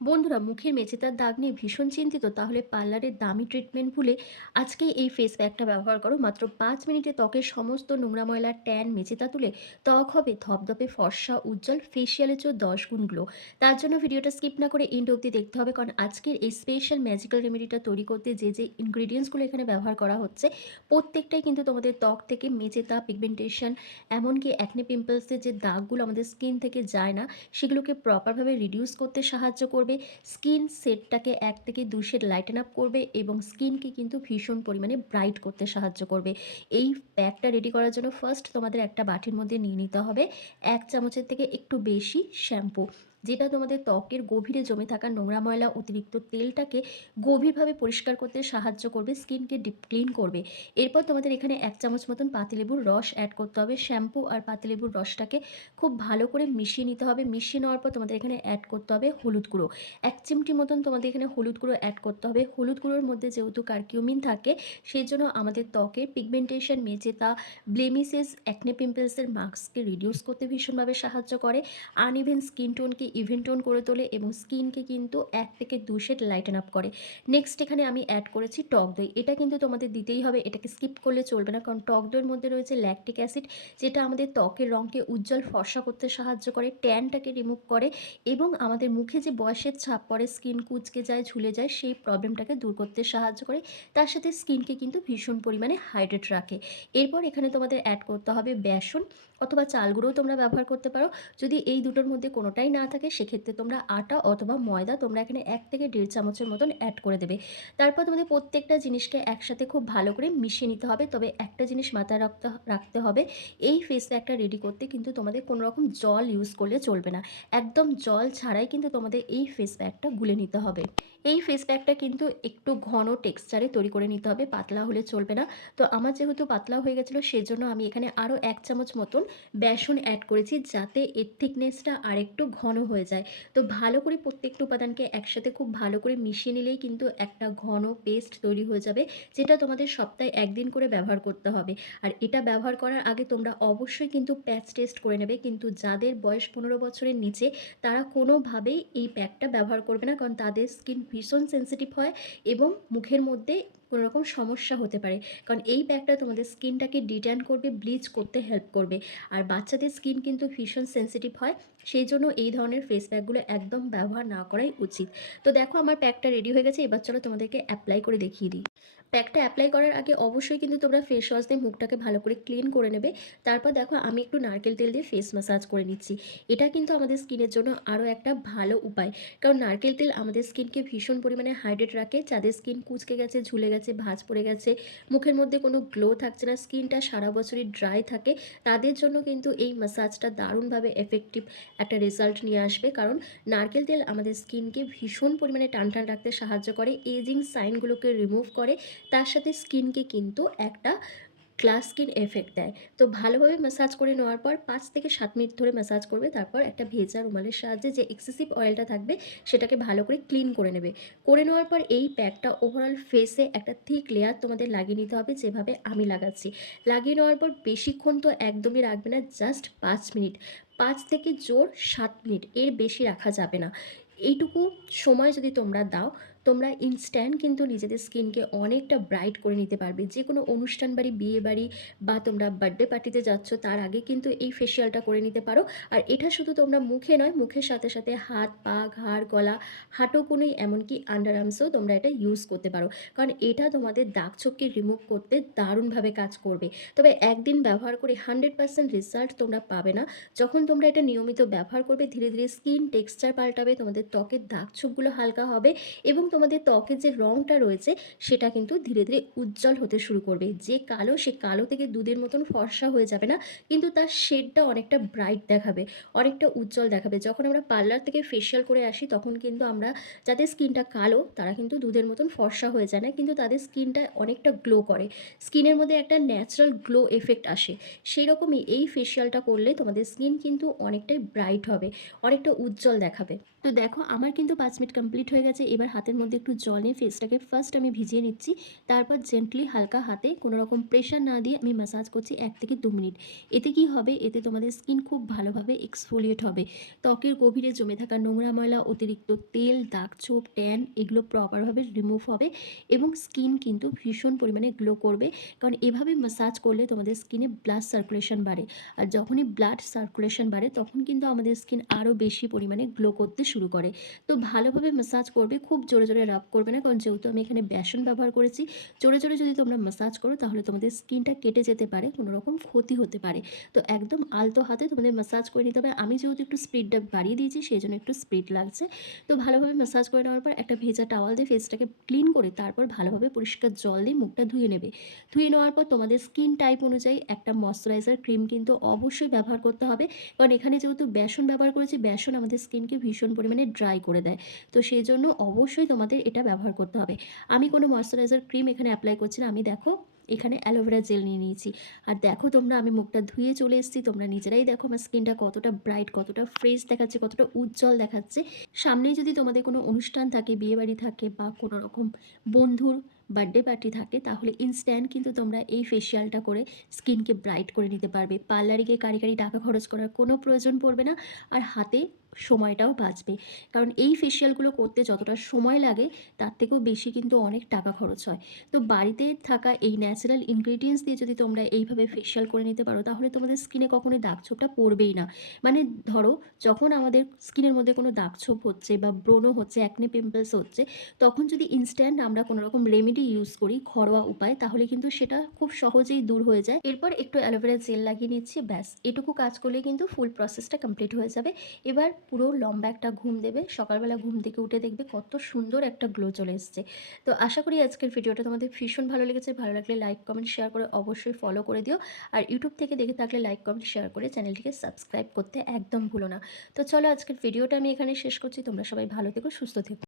বন্ধুরা, মুখের মেচেদার দাগ নিয়ে ভীষণ চিন্তিত? তাহলে পার্লারের দামি ট্রিটমেন্ট ভুলে আজকেই এই ফেস প্যাকটা ব্যবহার করো। মাত্র 5 মিনিটে ত্বকের সমস্ত নোংরা ময়লা, ট্যান, মেচেদা তুলে ত্বক হবে ধপধপে ফর্সা, উজ্জ্বল, ফেসিয়ালের চেয়েও 10 গুণ গ্লো। তার জন্য ভিডিওটা স্কিপ না করে এন্ড অবধি দেখতে হবে, কারণ আজকের এই স্পেশাল ম্যাজিক্যাল রেমেডিটা তৈরি করতে যে ইনগ্রিডিয়েন্টসগুলো এখানে ব্যবহার করা হচ্ছে, প্রত্যেকটাই কিন্তু তোমাদের ত্বক থেকে মেচেদা, পিগমেন্টেশন, এমনকি অ্যাকনে পিম্পলসের যে দাগগুলো আমাদের স্কিন থেকে যায় না, সেগুলোকে প্রপারভাবে রিডিউস করতে সাহায্য করবে। স্কিন সেটটাকে 1 থেকে 2 শেড লাইটেন আপ করবে এবং স্কিনকে কিন্তু ভীষণ পরিমাণে ব্রাইট করতে সাহায্য করবে। এই প্যাকটা রেডি করার জন্য ফার্স্ট তোমাদের একটা বাটির মধ্যে নিয়ে নিতে হবে 1 চামচের থেকে একটু বেশি শ্যাম্পু, যেটা তোমাদের ত্বকের গভীরে জমে থাকা নোংরা ময়লা, অতিরিক্ত তেলটাকে গভীরভাবে পরিষ্কার করতে সাহায্য করবে, স্কিনকে ডিপ ক্লিন করবে। এরপর তোমাদের এখানে 1 চামচ মতন পাতিলেবুর রস অ্যাড করতে হবে। শ্যাম্পু আর পাতিলেবুর রসটাকে খুব ভালো করে মিশিয়ে নিতে হবে। মিশিয়ে নেওয়ার পর তোমাদের এখানে অ্যাড করতে হবে হলুদ গুঁড়ো। 1 চিমটি মতন তোমাদের এখানে হলুদ গুঁড়ো অ্যাড করতে হবে। হলুদ গুঁড়োর মধ্যে যেহেতু কারকিউমিন থাকে, সেজন্য আমাদের ত্বকের পিগমেন্টেশন, মেচেতা, ব্লেমিসেস, অ্যাকনে পিম্পলসের মার্কসকে রিডিউস করতে ভীষণভাবে সাহায্য করে। আনইভেন স্কিন টোনকে ইভেন টোন করে তোলে এবং স্কিনকে কিন্তু 1 থেকে 2 শেড লাইটেন আপ করে। নেক্সট এখানে আমি অ্যাড করেছি টক দই। এটা কিন্তু তোমাদের দিতেই হবে, এটাকে স্কিপ করলে চলবে না, কারণ টক দইয়ের মধ্যে রয়েছে ল্যাকটিক অ্যাসিড, যেটা আমাদের ত্বকের রঙকে উজ্জ্বল ফর্সা করতে সাহায্য করে, ট্যানটাকে রিমুভ করে এবং আমাদের মুখে যে বয়সের ছাপ পড়ে, স্কিন কুঁচকে যায়, ঝুলে যায়, সেই প্রবলেমটাকে দূর করতে সাহায্য করে। তার সাথে স্কিনকে কিন্তু ভীষণ পরিমাণে হাইড্রেট রাখে। এরপর এখানে তোমাদের অ্যাড করতে হবে বেসন অথবা চাল গুঁড়োও তোমরা ব্যবহার করতে পারো। যদি এই দুটোর মধ্যে কোনোটাই না থাকে, সেক্ষেত্রে তোমরা আটা অথবা ময়দা তোমরা এখানে 1 থেকে 1.5 চামচের মতন অ্যাড করে দেবে। তারপর তোমাদের প্রত্যেকটা জিনিসকে একসাথে খুব ভালো করে মিশিয়ে নিতে হবে। তবে একটা জিনিস মাথায় রাখতে হবে, এই ফেস প্যাকটা রেডি করতে কিন্তু তোমাদের কোনো রকম জল ইউজ করলে চলবে না। একদম জল ছাড়াই কিন্তু তোমাদের এই ফেস প্যাকটা গুলে নিতে হবে। এই ফেস প্যাকটা কিন্তু একটু ঘন টেক্সচারে তৈরি করে নিতে হবে, পাতলা হলে চলবে না। তো আমার যেহেতু পাতলা হয়ে গেছিলো, সেজন্য আমি এখানে আরও 1 চামচ মতন বেসন অ্যাড করেছি, যাতে এর থিকনেসটা আরেকটু ঘন হয়ে যায়। তো ভালো করে প্রত্যেকটা উপাদানকে একসাথে খুব ভালো করে মিশিয়ে নিলেই কিন্তু একটা ঘন পেস্ট তৈরি হয়ে যাবে, যেটা তোমাদের সপ্তাহে 1 দিন করে ব্যবহার করতে হবে। আর এটা ব্যবহার করার আগে তোমরা অবশ্যই কিন্তু প্যাচ টেস্ট করে নেবে। কিন্তু যাদের বয়স 15 বছরের নিচে, তারা কোনোভাবেই এই প্যাকটা ব্যবহার করবে না, কারণ তাদের স্কিন ভীষণ সেনসিটিভ হয় এবং মুখের মধ্যে কোনো রকম সমস্যা হতে পারে। কারণ এই প্যাকটা তোমাদের স্কিনটাকে ডিট্যান করবে, ব্লিচ করতে হেল্প করবে। আর বাচ্চাদের স্কিন কিন্তু ভীষণ সেনসিটিভ হয়, সেই জন্য এই ধরনের ফেস প্যাকগুলো একদম ব্যবহার না করাই উচিত। তো দেখো, আমার প্যাকটা রেডি হয়ে গেছে। এবার চলো তোমাদেরকে অ্যাপ্লাই করে দেখিয়ে দিই। প্যাকটা অ্যাপ্লাই করার আগে অবশ্যই কিন্তু তোমরা ফেস ওয়াশ দিয়ে মুখটাকে ভালো করে ক্লিন করে নেবে। তারপর দেখো, আমি একটু নারকেল তেল দিয়ে ফেস ম্যাসাজ করে নিচ্ছি। এটা কিন্তু আমাদের স্কিনের জন্য আরও একটা ভালো উপায়, কারণ নারকেল তেল আমাদের স্কিনকে ভীষণ পরিমাণে হাইড্রেট রাখে। যাদের স্কিন কুঁচকে গেছে, ঝুলে গেছে, ভাঁজ পড়ে গেছে, মুখের মধ্যে কোনো গ্লো থাকছে না, স্কিনটা সারা বছরই ড্রাই থাকে, তাদের জন্য কিন্তু এই ম্যাসাজটা দারুণভাবে এফেক্টিভ একটা রেজাল্ট নিয়ে আসবে। কারণ নারকেল তেল আমাদের স্কিনকে ভীষণ পরিমাণে টান টান রাখতে সাহায্য করে, এজিং সাইনগুলোকে রিমুভ করে, তার সাথে স্কিনকে কিন্তু একটা গ্লাস স্কিন এফেক্ট দেয়। তো ভালোভাবে ম্যাসাজ করে নেওয়ার পর 5 থেকে 7 মিনিট ধরে ম্যাসাজ করবে। তারপর একটা ভেজা রুমালের সাহায্যে যে এক্সেসিভ অয়েলটা থাকবে, সেটাকে ভালো করে ক্লিন করে নেবে। করে নেওয়ার পর এই প্যাকটা ওভারঅল ফেসে একটা থিক লেয়ার তোমাদের লাগিয়ে নিতে হবে, যেভাবে আমি লাগাচ্ছি। লাগিয়ে নেওয়ার পর বেশিক্ষণ তো একদমই রাখবে না, জাস্ট 5 মিনিট, 5 থেকে জোর 7 মিনিট, এর বেশি রাখা যাবে না। এইটুকু সময় যদি তোমরা দাও, তোমরা ইনস্ট্যান্ট কিন্তু নিজেদের স্কিনকে অনেকটা ব্রাইট করে নিতে পারবে। যে কোনো অনুষ্ঠান বাড়ি, বিয়ে বাড়ি বা তোমরা বার্থডে পার্টিতে যাচ্ছ, তার আগে কিন্তু এই ফেসিয়ালটা করে নিতে পারো। আর এটা শুধু তোমরা মুখে নয়, মুখের সাথে সাথে হাত, পা, ঘাড়, গলা, হাঁটুকুনি, এমনকি আন্ডার আর্মসেও তোমরা এটা ইউজ করতে পারো, কারণ এটা তোমাদের দাগ ছোপকে রিমুভ করতে দারুণভাবে কাজ করবে। তবে একদিন ব্যবহার করে 100% রেজাল্ট তোমরা পাবে না। যখন তোমরা এটা নিয়মিত ব্যবহার করবে, ধীরে ধীরে স্কিন টেক্সচার পাল্টাবে, তোমাদের ত্বকের দাগ ছোপগুলো হালকা হবে এবং তোমাদের ত্বকের যে রঙটা রয়েছে, সেটা কিন্তু ধীরে ধীরে উজ্জ্বল হতে শুরু করবে। যে কালো, সে কালো থেকে দুধের মতন ফর্সা হয়ে যাবে না, কিন্তু তার শেডটা অনেকটা ব্রাইট দেখাবে, অনেকটা উজ্জ্বল দেখাবে। যখন আমরা পার্লার থেকে ফেসিয়াল করে আসি, তখন কিন্তু আমরা, যাদের স্কিনটা কালো, তারা কিন্তু দুধের মতন ফর্সা হয়ে যায় না, কিন্তু তাদের স্কিনটা অনেকটা গ্লো করে, স্কিনের মধ্যে একটা ন্যাচারাল গ্লো এফেক্ট আসে। সেই রকমই এই ফেসিয়ালটা করলে তোমাদের স্কিন কিন্তু অনেকটাই ব্রাইট হবে, অনেকটা উজ্জ্বল দেখাবে। তো দেখো আমার কিন্তু ৫ মিনিট কমপ্লিট হয়ে গেছে। এবার হাতের মধ্যে একটু জল নিয়ে ফেসটাকে ফার্স্ট আমি ভিজিয়ে নিচ্ছি। তারপর জেন্টলি হালকা হাতে কোনো রকম প্রেশার না দিয়ে আমি ম্যাসাজ করছি ১ থেকে ২ মিনিট। এতে কি হবে? এতে তোমাদের স্কিন খুব ভালোভাবে এক্সফোলিয়েট হবে। ত্বকের গভীরে জমে থাকা নোংরা ময়লা, অতিরিক্ত তেল, দাগ-ছোপ, ট্যান এগুলো প্রপারভাবে রিমুভ হবে এবং স্কিন কিন্তু ভীষণ পরিমাণে গ্লো করবে। কারণ এভাবে ম্যাসাজ করলে তোমাদের স্কিনে ব্লাড সার্কুলেশন বাড়ে। আর যখনই ব্লাড সার্কুলেশন বাড়ে তখন কিন্তু আমাদের স্কিন আরও বেশি পরিমাণে গ্লো করতে শুরু করে। তো ভালোভাবে ম্যাসাজ করবে, খুব জোরে জোরে রাব করবে না, কারণ যেহেতু আমি এখানে বেসন ব্যবহার করেছি। জোরে জোরে যদি তোমরা ম্যাসাজ করো তাহলে তোমাদের স্কিনটা কেটে যেতে পারে, কোনো রকম ক্ষতি হতে পারে। তো একদম আলতো হাতে তোমাদের ম্যাসাজ করে নিতে হবে। আমি যেহেতু একটু স্পিডটা বাড়িয়ে দিয়েছি সেই জন্য একটু স্পিড লাগছে। তো ভালোভাবে ম্যাসাজ করে নেওয়ার পর একটা ভেজা টাওয়াল দিয়ে ফেসটাকে ক্লিন করে তারপর ভালোভাবে পরিষ্কার জল দিয়ে মুখটা ধুয়ে নেবে। ধুয়ে নেওয়ার পর তোমাদের স্কিন টাইপ অনুযায়ী একটা ময়শ্চারাইজার ক্রিম কিন্তু অবশ্যই ব্যবহার করতে হবে। কারণ এখানে যেহেতু বেসন ব্যবহার করেছি, বেসন আমাদের স্কিনকে ভীষণ পরিমাণে ড্রাই করে দেয়। তো সেজন্য অবশ্যই তোমাদের এটা ব্যবহার করতে হবে। আমি কোনো ময়শ্চারাইজার ক্রিম এখানে অ্যাপ্লাই করছি না। আমি দেখো এখানে অ্যালোভেরা জেল নিয়ে নিয়েছি। আর দেখো তোমরা আমি মুখটা ধুয়ে চলে এসেছি। তোমরা নিজেরাই দেখো আমার স্কিনটা কতটা ব্রাইট, কতটা ফ্রেশ দেখাচ্ছে, কতটা উজ্জ্বল দেখাচ্ছে। সামনেই যদি তোমাদের কোনো অনুষ্ঠান থাকে, বিয়েবাড়ি থাকে বা কোনো রকম বন্ধুর বার্থডে পার্টি থাকে তাহলে ইনস্ট্যান্ট কিন্তু তোমরা এই ফেসিয়ালটা করে স্কিনকে ব্রাইট করে নিতে পারবে। পার্লারে গিয়ে কারি কারি টাকা খরচ করার কোনো প্রয়োজন পড়বে না। আর হাতে সময়টাও বাঁচবে। কারণ এই ফেসিয়ালগুলো করতে যতটা সময় লাগে তার থেকেও বেশি কিন্তু অনেক টাকা খরচ হয়। তো বাড়িতে থাকা এই ন্যাচারাল ইনগ্রেডিয়েন্টস দিয়ে যদি তোমরা এইভাবে ফেসিয়াল করে নিতে পারো তাহলে তোমাদের স্কিনে কখনোই দাগছোপটা পড়বেই না। মানে ধরো যখন আমাদের স্কিনের মধ্যে কোনো দাগছোপ হচ্ছে বা ব্রণ হচ্ছে, অ্যাকনে পিম্পলস হচ্ছে, তখন যদি ইনস্ট্যান্ট আমরা কোনো রকম রেমেডি ইউজ করি ঘরোয়া উপায় তাহলে কিন্তু সেটা খুব সহজেই দূর হয়ে যায়। এরপর একটু অ্যালোভেরা জেল লাগিয়ে নিচ্ছি, ব্যাস এটুকু কাজ করলে কিন্তু ফুল প্রসেসটা কমপ্লিট হয়ে যাবে। এবার পুরো লম্বা একটা ঘুম দেবে, সকালবেলা ঘুম থেকে উঠে দেখবে কত সুন্দর একটা গ্লো চলে এসছে। তো আশা করি আজকের ভিডিওটা তোমাদের ভীষণ ভালো লেগেছে। ভালো লাগলে লাইক কমেন্ট শেয়ার করে অবশ্যই ফলো করে দিও। আর ইউটিউব থেকে দেখে থাকলে লাইক কমেন্ট শেয়ার করে চ্যানেলটিকে সাবস্ক্রাইব করতে একদম ভুলো না। তো চলো আজকের ভিডিওটা আমি এখানে শেষ করছি। তোমরা সবাই ভালো থেকো, সুস্থ থেকো।